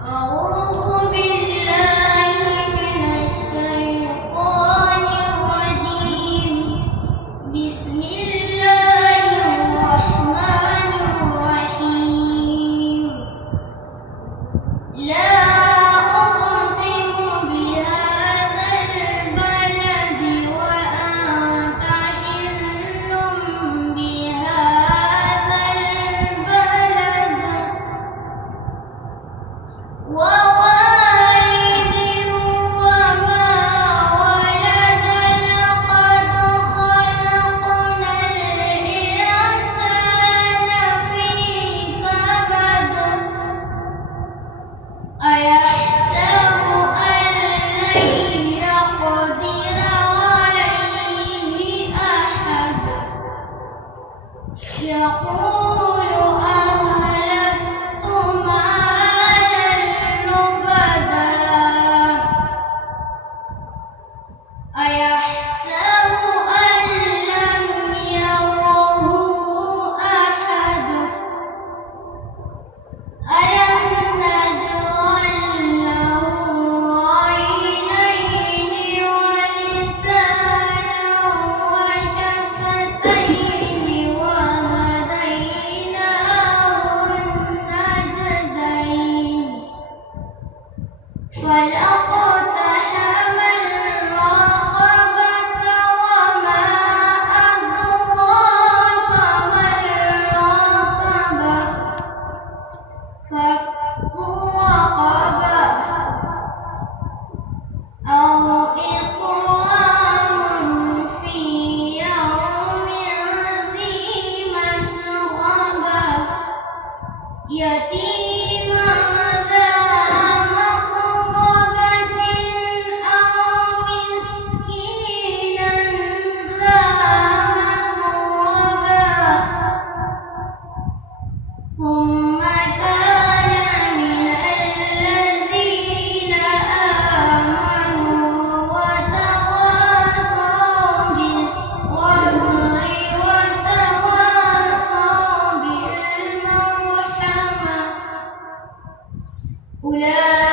أعوذ بالله من الشيطان الرجيم. بسم الله الرحمن الرحيم. لا أقسم بهذا البلد وأنت حل بهذا البلد ووالد وما ولد لقد خلقنا الإنسان في كبد أيحسب أن لن يقدر عليه أحد يقول أهلكت مالا لبدا أيحسب أن لم يره أحد ألم نجعل له عينين ولسانا وشفتين وهديناه النجدين فلاقتحم العقبة وما أدراك ما العقبة فك رقبة أو إطعام في يوم ذي مسغبة يتيما ذا مقربة أو مسكينا ذا متربة ثم كان من الذين آمنوا وتواصوا بالصبر وتواصوا بالمرحمة أولئك